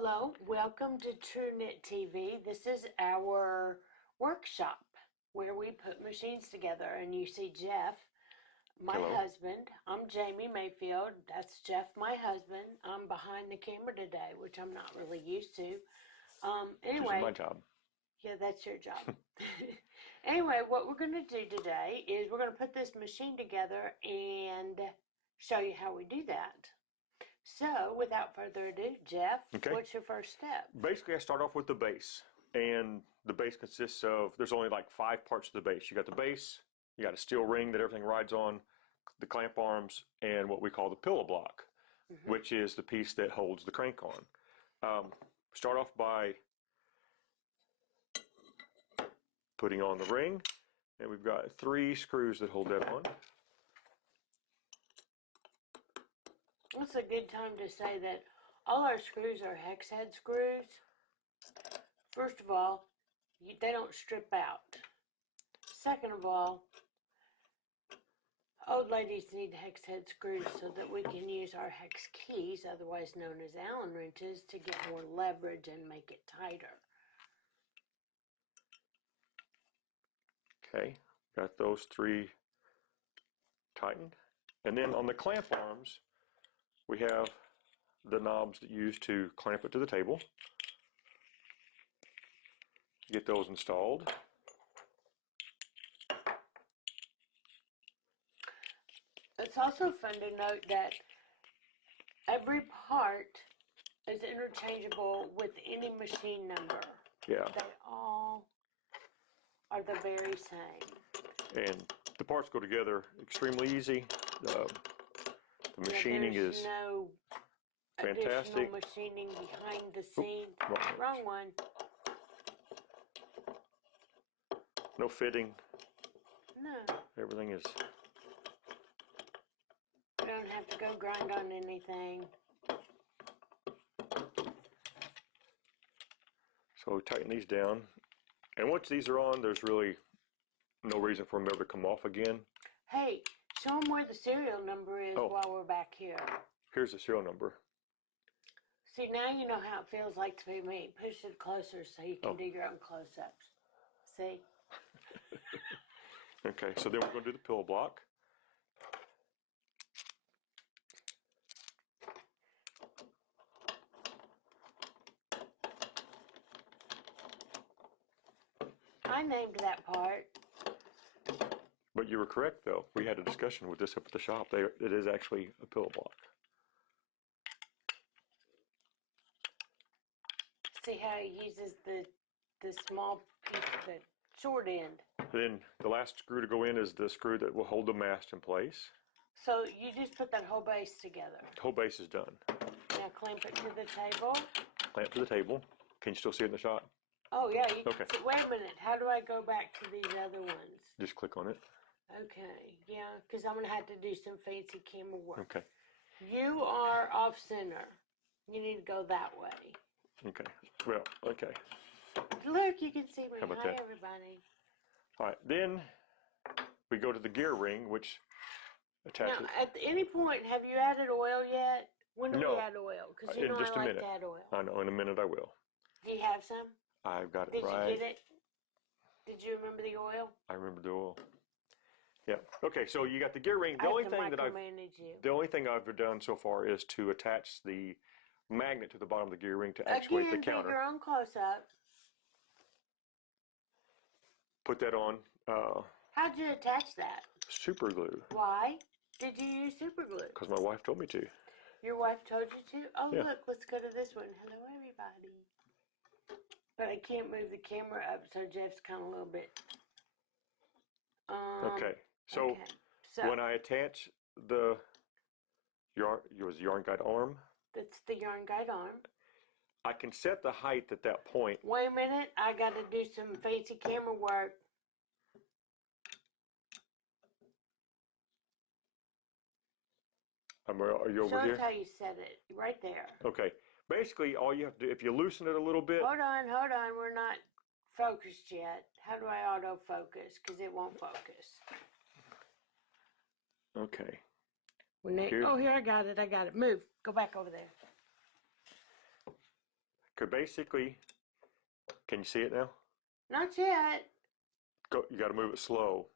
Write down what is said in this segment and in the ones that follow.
Hello, welcome to Tru-Knit TV. This is our workshop where we put machines together, and you see Jeff, my Hello. husband. I'm Jamie Mayfield. That's Jeff, my husband. I'm behind the camera today, which I'm not really used to. This Anyway, is my job. yeah, that's your job. Anyway, what we're going to do today is we're going to put this machine together and show you how we do that. So, without further ado, Jeff, Okay. what's your first step? Basically, I start off with the base, and the base consists of, there's only like 5 parts of the base. You got the base, you got a steel ring that everything rides on, the clamp arms, and what we call the pillow block, which is the piece that holds the crank on. Start off by putting on the ring, and we've got 3 screws that hold that on. It's a good time to say that all our screws are hex head screws. First of all, they don't strip out. Second of all, old ladies need hex head screws so that we can use our hex keys, otherwise known as Allen wrenches, to get more leverage and make it tighter. Okay, got those 3 tightened. And then on the clamp arms, we have the knobs that you use to clamp it to the table. Get those installed. It's also fun to note that every part is interchangeable with any machine number. Yeah. They all are the very same. And the parts go together extremely easy. The machining There's is no fantastic. additional machining behind the scene. Wrong Wrong one. No fitting. No. Everything is. You don't have to go grind on anything. So we tighten these down. And once these are on, there's really no reason for them ever to come off again. Hey, show them where the serial number is while we're back here. Here's the serial number. See, now you know how it feels like to be me. Push it closer so you can do your own close-ups. See? Okay, so then we're going to do the pillow block. I named that part. But you were correct, though. We had a discussion with this up at the shop. It is actually a pillow block. See how it uses the small piece, the short end. Then the last screw to go in is the screw that will hold the mast in place. So you just put that whole base together. The whole base is done. Now clamp it to the table. Clamp to the table. Can you still see it in the shot? Oh yeah, you Okay. can see. Wait a minute, how do I go back to these other ones? Just click on it. Okay, yeah, because I'm going to have to do some fancy camera work. Okay. You are off center. You need to go that way. Okay. Well, okay. Look, you can see me. How about Hi, that? everybody. All right. Then we go to the gear ring, which attaches. Now, at any point, have you added oil yet? When do No. we add oil? Because you In know just I a like minute. to add oil. I know. In a minute I will. Do you have some? I've got it Did right. you get it? Did you remember the oil? I remember the oil. Yeah. Okay. So you got the gear ring. I have to micromanage you. The only thing I've done so far is to attach the magnet to the bottom of the gear ring to actuate the counter. Again, your own close-up. Put that on. How'd you attach that? Super glue. Why did you use super glue? Because my wife told me to. Your wife told you to? Oh, Yeah. look, let's go to this one. Hello, everybody. But I can't move the camera up, so Jeff's kind of a little bit. Okay. So when I attach the yarn guide arm, that's the yarn guide arm. I can set the height at that point. Wait a minute, I got to do some fancy camera work. Are you over Show here? us how you set it. Right there. Okay. Basically, all you have to do, if you loosen it a little bit. Hold on. We're not focused yet. How do I autofocus? Because it won't focus. Okay. Here I got it. Move. Go back over there. Okay, basically, can you see it now? Not yet. Go. You got to move it slow,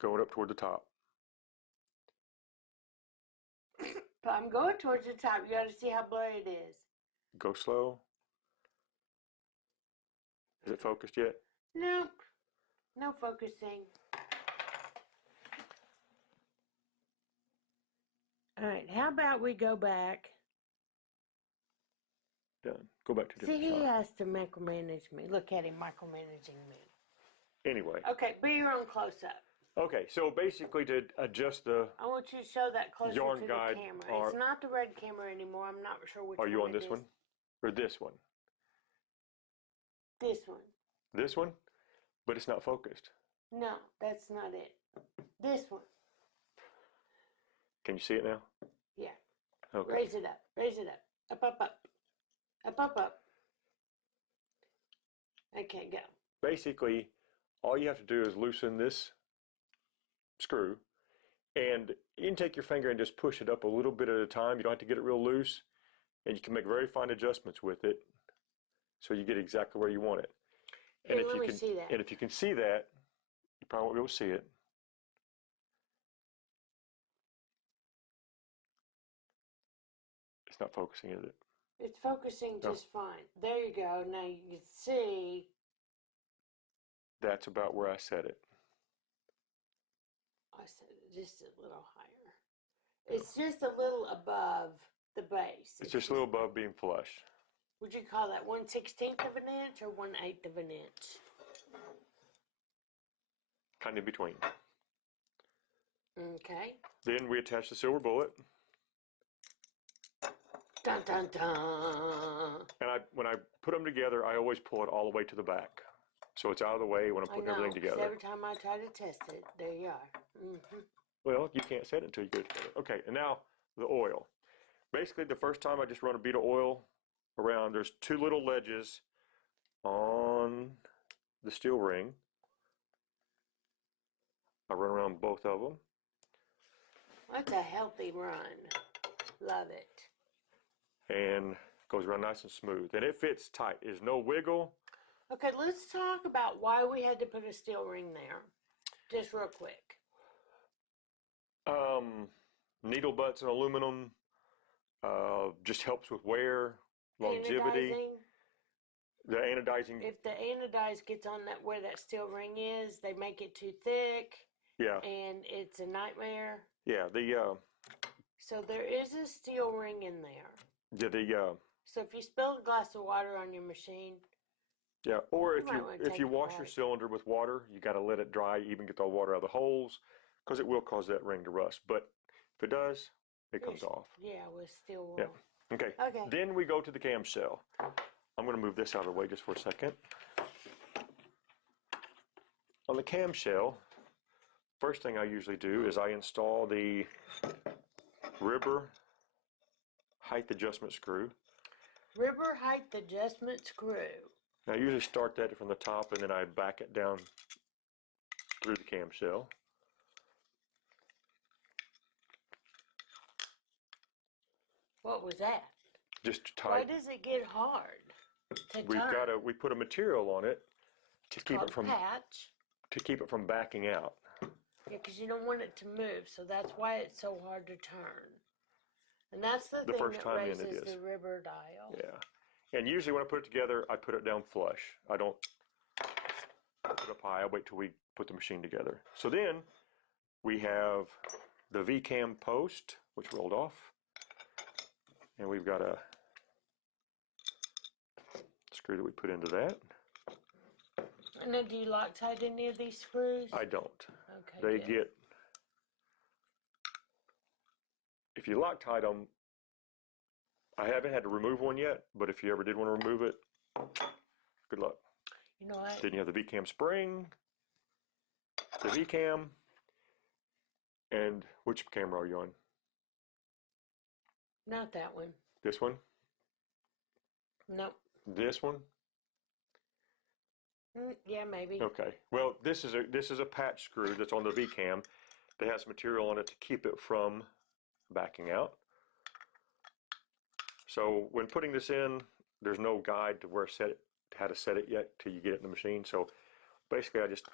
going up toward the top. But I'm going towards the top. You got to see how blurry it is. Go slow. Is it focused yet? Nope. No focusing. All right, how about we go back? Done. Go back to See, different he shot. has to micromanage me. Look at him micromanaging me. Anyway. Okay, be your own close-up. Okay, so basically to adjust the I want you to show that closer yarn to guide, the camera. It's not the red camera anymore. I'm not sure which one. Are you on it this is. one? Or this one? This one. This one? But it's not focused. No, that's not it. This one. Can you see it now? Yeah. Okay. Raise it up. Raise it up. Up, up, up. Up, up, up. Okay, go. Basically, all you have to do is loosen this screw, and you can take your finger and just push it up a little bit at a time. You don't have to get it real loose, and you can make very fine adjustments with it so you get exactly where you want it. And Here, if let you me can see that. and if you can see that, you probably won't be able to see it. It's not focusing, is it? It's focusing No. just fine. There you go. Now you can see. That's about where I set it. I said it just a little higher. It's just a little above the base. It's just a little above being flush. Would you call that 1/16 of an inch or 1/8 of an inch? Kind of in between. Okay. Then we attach the silver bullet. Dun dun dun. And when I put them together, I always pull it all the way to the back. So it's out of the way when I'm I putting know, everything 'cause together. every time I try to test it, there you are. Well, you can't set it until you get it together. Okay, and now the oil. Basically, the first time I just run a bead of oil around. There's two little ledges on the steel ring. I run around both of them. That's a healthy run. Love it. And goes around nice and smooth. And it fits tight. There's no wiggle. Okay, let's talk about why we had to put a steel ring there. Just real quick. Needle butts and aluminum just helps with wear, longevity. Anodizing. The anodizing. If the anodize gets on that where that steel ring is, they make it too thick. Yeah. And it's a nightmare. Yeah. So there is a steel ring in there. Yeah. So if you spill a glass of water on your machine. Yeah. Or might if you wash apart. your cylinder with water, you got to let it dry, even get the water out of the holes, because it will cause that ring to rust. But if it does, it comes off. Yeah, with steel wool. Yeah. Okay. Okay. Then we go to the cam shell. I'm going to move this out of the way just for a second. On the cam shell, first thing I usually do is I install the ribber height adjustment screw. Ribber height adjustment screw. Now I usually start that from the top and then I back it down through the cam shell. What was that? Just to Why tight. does it get hard to turn? We put a material on it to keep it from patch. to keep it from backing out. Yeah, because you don't want it to move, so that's why it's so hard to turn. And that's the thing first that time in raises it is. the ribber dial. Yeah. And usually when I put it together, I put it down flush. I don't put it up high. I wait till we put the machine together. So then we have the V-cam post, which rolled off. And we've got a screw that we put into that. And then do you Loctite any of these screws? I don't. Okay, They good. get, if you Loctite them, I haven't had to remove one yet, but if you ever did want to remove it, good luck. You know what? Then you have the V-cam spring, the V-cam, and which camera are you on? Not that one. This one? Nope. This one? Yeah, maybe. Okay. Well, this is a patch screw that's on the V-cam that has material on it to keep it from backing out. So when putting this in, there's no guide to how to set it yet till you get it in the machine. So basically I just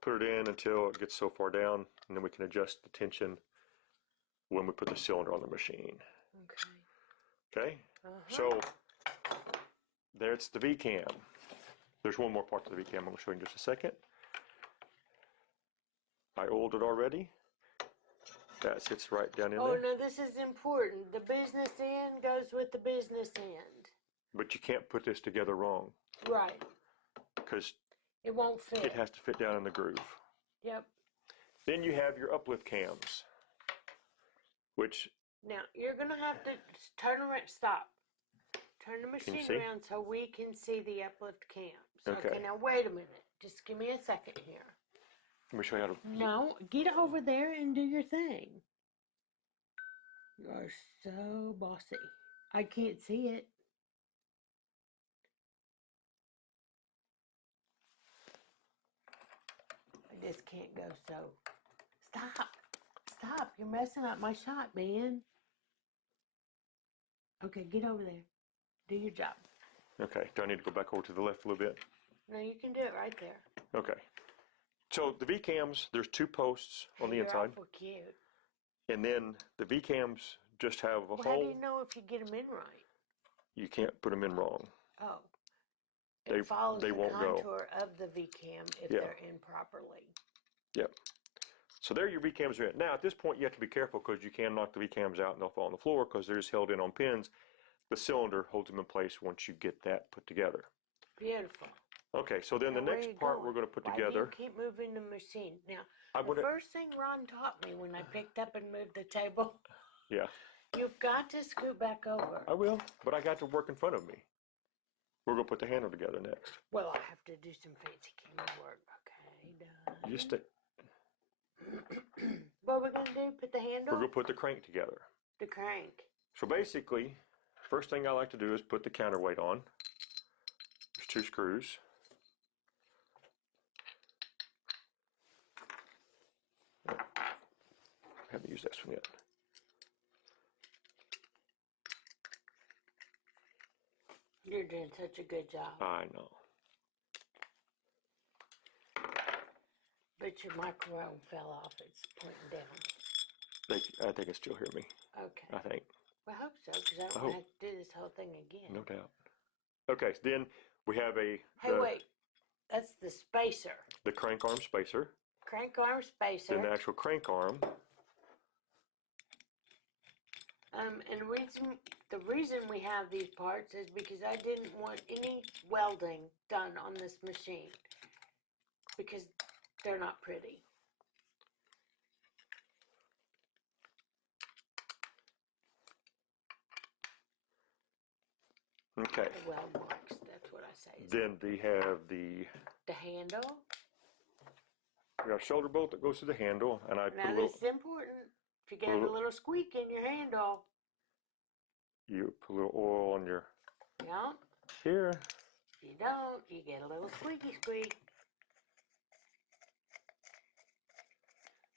put it in until it gets so far down, and then we can adjust the tension when we put the cylinder on the machine. Okay. So there's the V-cam. There's one more part to the V-cam I'm going to show you in just a second. I oiled it already. That sits right down in there. Oh, no, this is important. The business end goes with the business end. But you can't put this together wrong. Right. Because it won't fit. It has to fit down in the groove. Yep. Then you have your uplift cams, which... Now, you're going to have to turn around, stop. Turn the machine around so we can see the uplift cams. Okay, now wait a minute. Just give me a second here. Let me show you how to... No, get over there and do your thing. You are so bossy. I can't see it. I just can't go so. Stop. Stop. You're messing up my shot, man. Okay, get over there. Do your job. Okay, do I need to go back over to the left a little bit? No, you can do it right there. Okay. So the V-cams, there's 2 posts on the inside. Awful cute. And then the V-cams just have a hole. How do you know if you get them in right? You can't put them in wrong. Oh. It follows they the won't contour of the V-cam if they're in properly. Yep. So there your V-cams are in. Now at this point you have to be careful because you can knock the V-cams out and they'll fall on the floor because they're just held in on pins. The cylinder holds them in place once you get that put together. Beautiful. Okay, so then the next part we're going to put together. Do you keep moving the machine? Now, the first thing Ron taught me when I picked up and moved the table. Yeah. You've got to scoot back over. I will, but I got to work in front of me. We're going to put the handle together next. Well, I have to do some fancy camera work. Okay, done. You stay. What are we going to do? Put the handle? We're going to put the crank together. The crank. So basically, first thing I like to do is put the counterweight on. There's 2 screws. I haven't used this one yet. You're doing such a good job. I know. But your microphone fell off. It's pointing down. I think it still hear me. Okay. I think. Well, I hope so, because I don't have to do this whole thing again. No doubt. Okay, so then we have a... Hey, wait. That's the spacer. The crank arm spacer. Crank arm spacer. Then the actual crank arm. And the reason we have these parts is because I didn't want any welding done on this machine. Because they're not pretty. Okay. The weld marks, that's what I say. Then we have the handle. We got a shoulder bolt that goes to the handle, and I put a little. This is important. If you get a little squeak in your handle, you put a little oil on your. Yeah. Here. If you don't, you get a little squeaky squeak.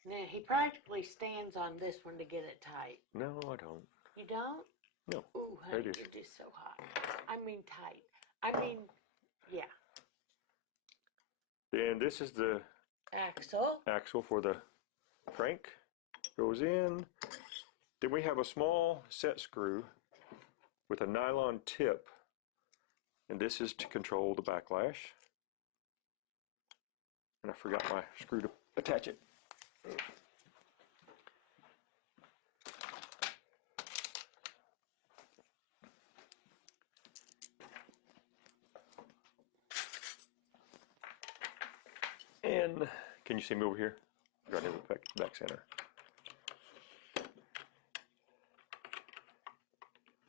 Now he practically stands on this one to get it tight. No, I don't. You don't? No. Ooh, honey, you're just so hot. I mean tight. I mean, yeah. Then this is the axle for the crank. Goes in. Then we have a small set screw with a nylon tip, and this is to control the backlash. And I forgot my screw to attach it. And can you see me over here? Right in the back center.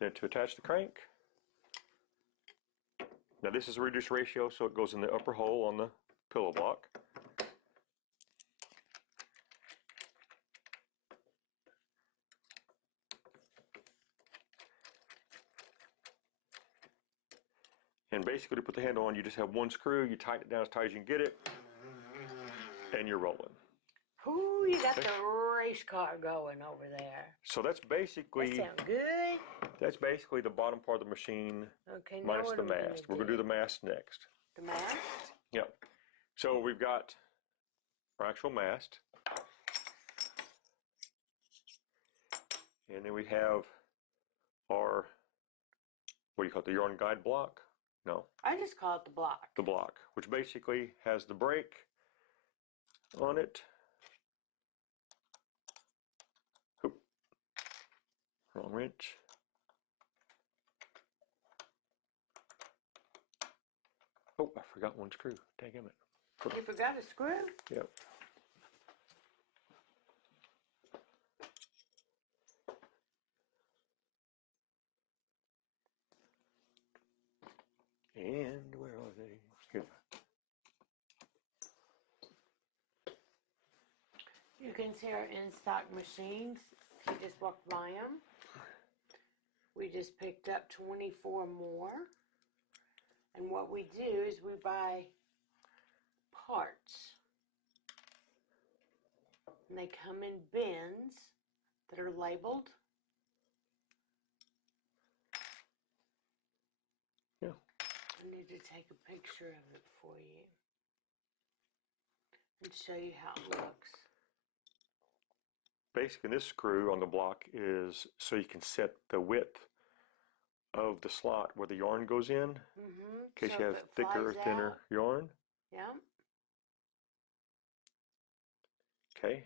Then to attach the crank. Now this is a reduced ratio, so it goes in the upper hole on the pillow block. And basically to put the handle on, you just have one screw, you tighten it down as tight as you can get it, and you're rolling. Ooh, you got the race car going over there. So that's basically... That sounds good. That's basically the bottom part of the machine Okay, now minus what the are we gonna mast. We're going do? to do the mast next. The mast? Yep. So we've got our actual mast. And then we have our, what do you call it, the yarn guide block? No, I just call it the block. the block, which basically has the brake on it. Oop. Wrong wrench. Oh, I forgot one screw. Daggum it. You forgot a screw? Yep. And where are they? Here. You can see our in-stock machines. We just walked by them. We just picked up 24 more. And what we do is we buy parts. And they come in bins that are labeled. Yeah. I need to take a picture of it for you and show you how it looks. Basically, this screw on the block is so you can set the width of the slot where the yarn goes in, in case So you if have it thicker or flies thinner out, yarn. yeah. Okay.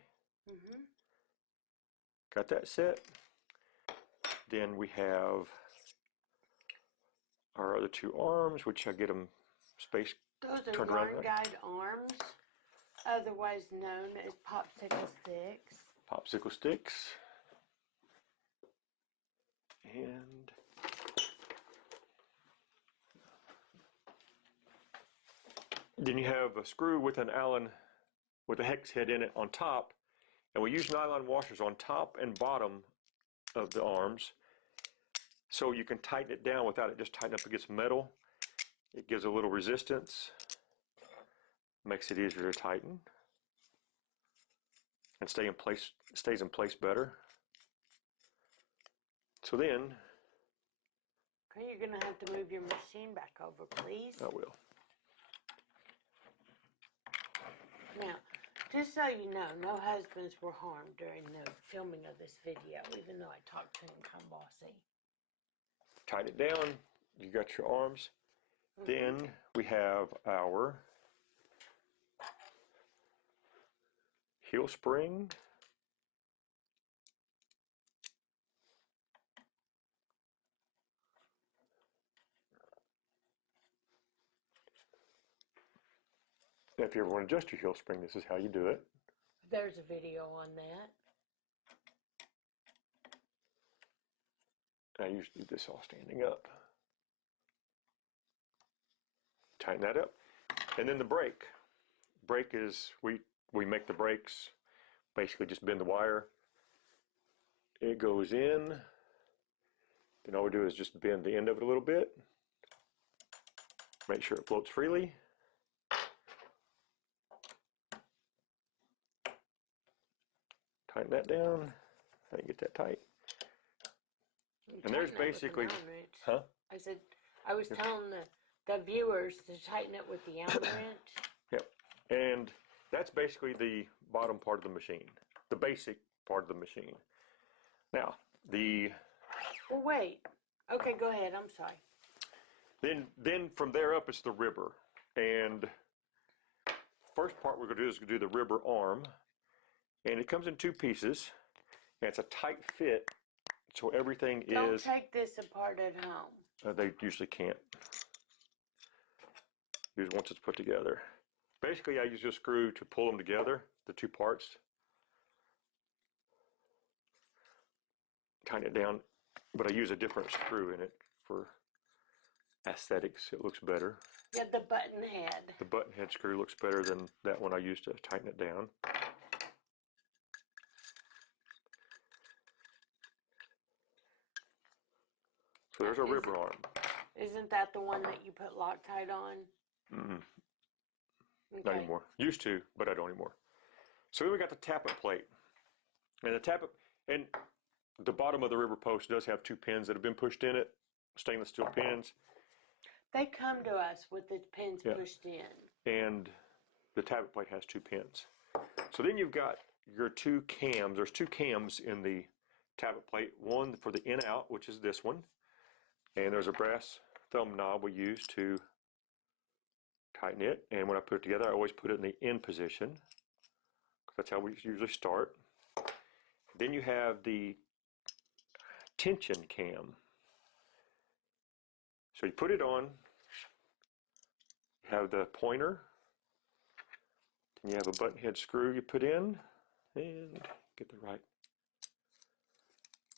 Got that set. Then we have our other two arms, which I get them space Those are turned around. yarn guide arms, otherwise known as popsicle sticks. Popsicle sticks. And then you have a screw with an Allen with a hex head in it on top, and we use nylon washers on top and bottom of the arms so you can tighten it down without it just tightening up against metal. It gives a little resistance, makes it easier to tighten, and stays in place better. So then, Okay, you're gonna have to move your machine back over, please. I will. Now, just so you know, no husbands were harmed during the filming of this video, even though I talked to him kind of bossy. Tighten it down. You got your arms. Then we have our heel spring. If you ever want to adjust your heel spring, this is how you do it. There's a video on that. I usually do this all standing up. Tighten that up. And then the brake. Brake is, we make the brakes, basically just bend the wire. It goes in. Then all we do is just bend the end of it a little bit. Make sure it floats freely. Tighten that down. I can get that tight. And there's basically, huh? I said, I was telling the viewers to tighten it with the Allen wrench. Yep. And that's basically the bottom part of the machine, the basic part of the machine. Now, Well, wait. Okay, go ahead. I'm sorry. then from there up, it's the ribber. And first part we're going to do is do the ribber arm. And it comes in two pieces. And it's a tight fit. So everything Don't is... take this apart at home. They usually can't. Use once it's put together. Basically, I use a screw to pull them together, the two parts. Tighten it down, but I use a different screw in it for aesthetics. It looks better. Yeah, the button head. The button head screw looks better than that one I used to tighten it down. So there's a ribber arm. Isn't that the one that you put Loctite on? Mm-mm. Okay. Not anymore. Used to, but I don't anymore. So then we got the tappet plate. And the tappet, and the bottom of the ribber post does have 2 pins that have been pushed in it, stainless steel pins. They come to us with the pins Yeah. pushed in. And the tappet plate has 2 pins. So then you've got your 2 cams. There's 2 cams in the tappet plate. One for the in-out, which is this one. And there's a brass thumb knob we use to tighten it. And when I put it together, I always put it in the in position. That's how we usually start. Then you have the tension cam. So you put it on, you have the pointer, then you have a button head screw you put in, and get the right.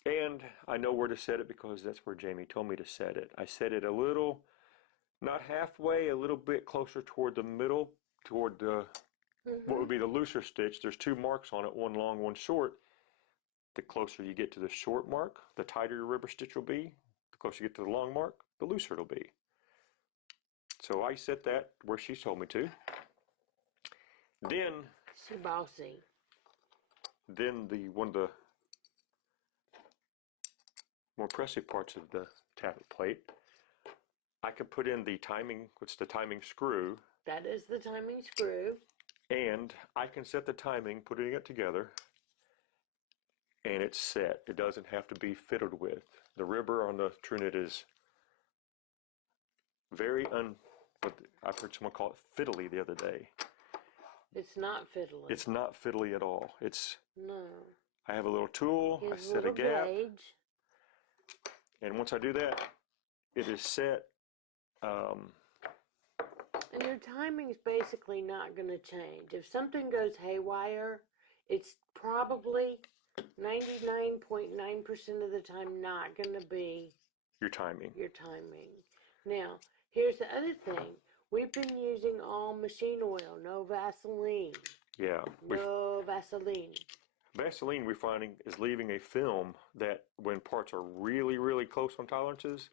And I know where to set it because that's where Jamie told me to set it. I set it a little, not halfway, a little bit closer toward the middle, toward the what would be the looser stitch. There's 2 marks on it, one long, one short. The closer you get to the short mark, the tighter your ribber stitch will be. The closer you get to the long mark, the looser it'll be. So I set that where she told me to. Then, She bossy. then one of the more impressive parts of the tappet plate, I could put in the timing, what's the timing screw. That is the timing screw. And I can set the timing, putting it together, and it's set. It doesn't have to be fiddled with. The ribber on the Tru-Knit is very I've heard someone call it fiddly the other day. It's not fiddly. It's not fiddly at all. No. I have a little tool, I His set a little gap, gauge. and once I do that, it is set. And your timing's basically not going to change. If something goes haywire, it's probably 99.9% of the time not going to be Your timing. your timing. Now, here's the other thing. We've been using all machine oil, no Vaseline. Yeah. No Vaseline. Vaseline, we're finding, is leaving a film that when parts are really, really close on tolerances,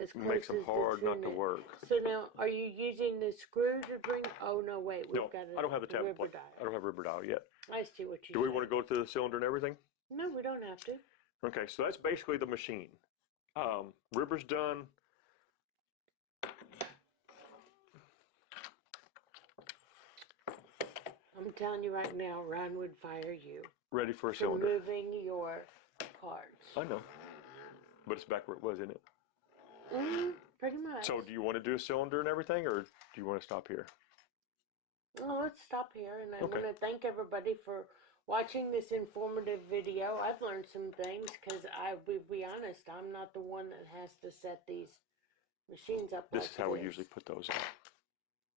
As close makes them as the hard not to Tru-Knit. work. So now, are you using the screw to bring? Oh no, wait. We've No, got I don't have the a tappet rubber plate. dial. I don't have a rubber dial yet. I see what you. Do we want to go to the cylinder and everything? No, we don't have to. Okay, so that's basically the machine. Ribber's done. I'm telling you right now, Ron would fire you Ready for a for cylinder. moving your parts. I know. But it's back where it was, isn't it? Pretty much. So do you want to do a cylinder and everything, or do you want to stop here? Well, let's stop here, and I Okay. want to thank everybody for watching this informative video. I've learned some things because will be honest, I'm not the one that has to set these machines up. This is how we usually put those out.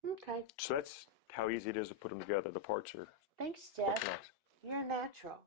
Okay. So that's how easy it is to put them together. The parts are Thanks, Steph. nice. You're a natural.